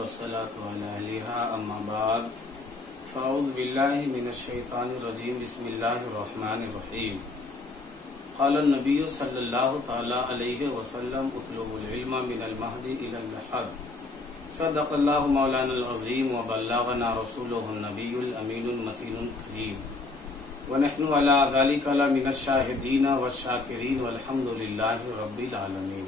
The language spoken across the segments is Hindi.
वस्सलातु अला अहलिहा अम्मा बाद फ़अऊज़ु बिल्लाहि मिनश शैतानिर रजीम बिस्मिल्लाहिर रहमानिर रहीम। क़ाला नबिय्यु सल्लल्लाहु तआला अलैहि वसल्लम उतलुबुल इल्मा मिनल महदी इलल लहद। सदक़ल्लाहु मौलानल अज़ीम व बल्लगना रसूलुहुन नबियुल अमीनुल मतीनुल करीम व नहनु अला ज़ालिका लमिनश शाहिदीन वश्शाकिरीन वल्हम्दुलिल्लाहि रब्बिल आलमीन।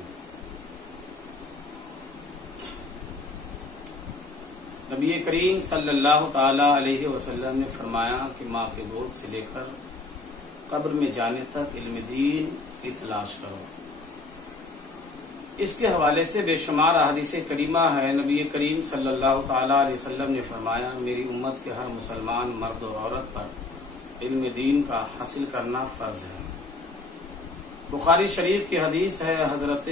नबी करीम सल्लल्लाहु ताला अलैहि वसल्लम ने फरमाया कि माँ के गोद से लेकर कब्र में जाने तक इल्म दीन की तलाश करो। इसके हवाले से बेशुमार अहादीस करीमा है। नबी करीम सल्लल्लाहु ताला अलैहि वसल्लम ने फरमाया, मेरी उम्मत के हर मुसलमान मर्द और औरत पर इल्म दीन का हासिल करना फर्ज है। बुखारी शरीफ की हदीस है। हजरत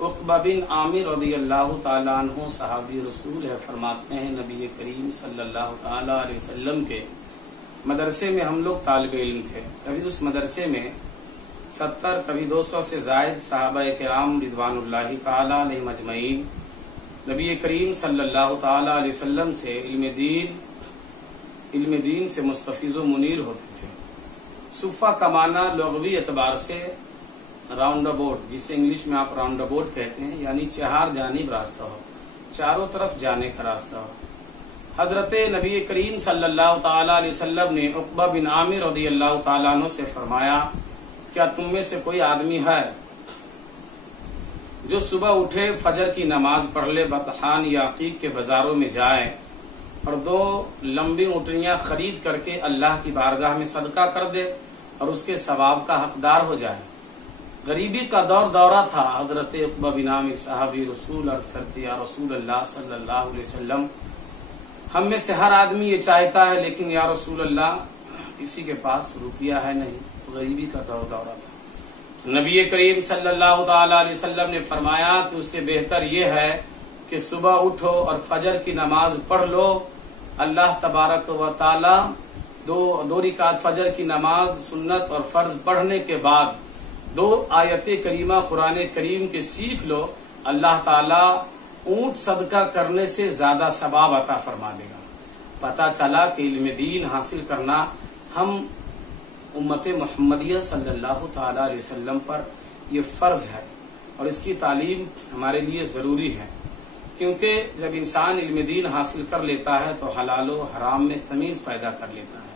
उक़बा बिन आमिर रज़ियल्लाहु ताला अन्हु सहाबी रसूल है, फरमाते हैं नबी करीम सल्लल्लाहु ताला अलैहि वसल्लम के मदरसे में हम लोग तालिब इल्म थे। कभी उस मदरसे में 70 कभी 200 से जायद सहाबाए किराम रिज़वानुल्लाहि ताला अलैहिम अजमईन नबी करीम सल्लल्लाहु ताला अलैहि वसल्लम से इल्म दीन से मुस्तफीज़ व मुनीर होते थे। सुफ़ा का माना लुग़वी एतबार से राउंड अबाउट, जिसे इंग्लिश में आप राउंड अबाउट कहते हैं, यानी चार जानिब रास्ता हो, चारों तरफ जाने का रास्ता हो। हजरत नबी करीम सल्लल्लाहु ताला अलैहि वसल्लम ने उक़बा बिन आमिर रज़ियल्लाहु ताला अन्हु से फरमाया, क्या तुम में से कोई आदमी है जो सुबह उठे, फजर की नमाज पढ़ ले, बतहान या अकीक के बाजारों में जाए और 2 लंबी ऊँटनियां खरीद करके अल्लाह की बारगाह में सदका कर दे और उसके सवाब का हकदार हो जाए। गरीबी का दौरा था। हजरत उक़बा बिन आमिर साहबी रसूल अर्ज करते, या रसूल अल्लाह सल्लल्लाहु अलैहि वसल्लम, हम में से हर आदमी ये चाहता है, लेकिन या रसूल अल्लाह किसी के पास रुपया है नहीं। तो गरीबी का दौरा था। नबी करीम सल्लल्लाहु अलैहि वसल्लम ने फरमाया कि उससे बेहतर ये है कि सुबह उठो और फजर की नमाज पढ़ लो। अल्लाह तबारक व ताला 2 रिकात फजर की नमाज सुन्नत और फर्ज पढ़ने के बाद 2 आयते करीमा कुरान करीम के सीख लो। अल्लाह ताला ऊंट सदका करने से ज्यादा सवाब अता फरमा देगा। पता चला कि इल्म दीन हासिल करना हम उम्मत मुहम्मदिया सल्लल्लाहु ताला अलैहि वसल्लम पर यह फर्ज है और इसकी तालीम हमारे लिए जरूरी है, क्योंकि जब इंसान इल्म दीन हासिल कर लेता है तो हलाल व हराम में तमीज पैदा कर लेता है।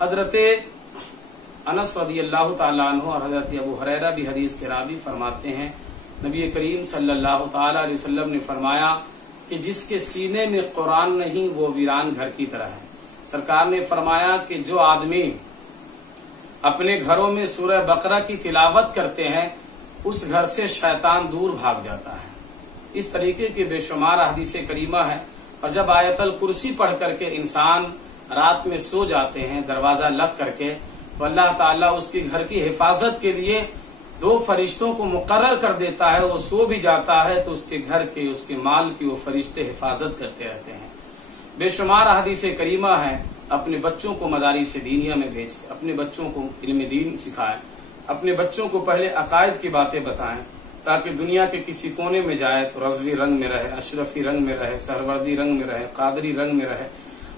हजरत अनस रज़ियल्लाहु ताला अन्हु और हजरत अबू हुरैरा भी हदीस के रावी फरमाते हैं, नबी करीम सल्लल्लाहु ताला अलैहि वसल्लम ने फरमाया कि जिसके सीने में कुरान नहीं वो वीरान घर की तरह है। सरकार ने फरमाया कि जो आदमी अपने घरों में सूरह बकरा की तिलावत करते हैं उस घर से शैतान दूर भाग जाता है। इस तरीके की बेशुमार हदीस करीमा है। और जब आयतल कुर्सी पढ़ करके इंसान रात में सो जाते हैं दरवाजा लग करके, तो अल्लाह ताला उसके घर की हिफाजत के लिए 2 फरिश्तों को मुकर्रर कर देता है। वो सो भी जाता है तो उसके घर के, उसके माल की वो फरिश्ते हिफाजत करते रहते हैं। बेशुमार हदीस करीमा है। अपने बच्चों को मदारिस दीनिया में भेज के अपने बच्चों को इल्म दीन सिखाएं। अपने बच्चों को पहले अकायद की बातें बताएं, ताकि दुनिया के किसी कोने में जाए तो रज़वी रंग में रहे, अशरफी रंग में रहे, सहरवर्दी रंग में रहे, कादरी रंग में रहे,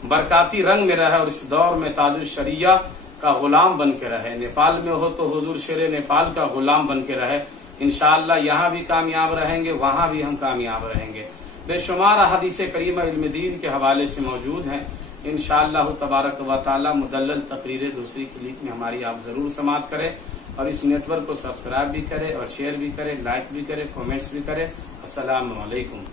बरकाती रंग में रहे और इस दौर में ताजुल शरिया का गुलाम बन के रहे। नेपाल में हो तो हुजूर शेरे नेपाल का गुलाम बन के रहे। इंशाअल्लाह यहाँ भी कामयाब रहेंगे, वहाँ भी हम कामयाब रहेंगे। बेशुमार हदीस करीमा इल्म दीन के हवाले से मौजूद हैं। इंशाअल्लाह तबारक व तआला मुदल्लल तकरीरें दूसरी क्लिक में हमारी आप जरूर समाअत करें और इस नेटवर्क को सब्सक्राइब भी करें और शेयर भी करें, लाइक भी करें, कमेंट्स भी करें। अस्सलामु अलैकुम।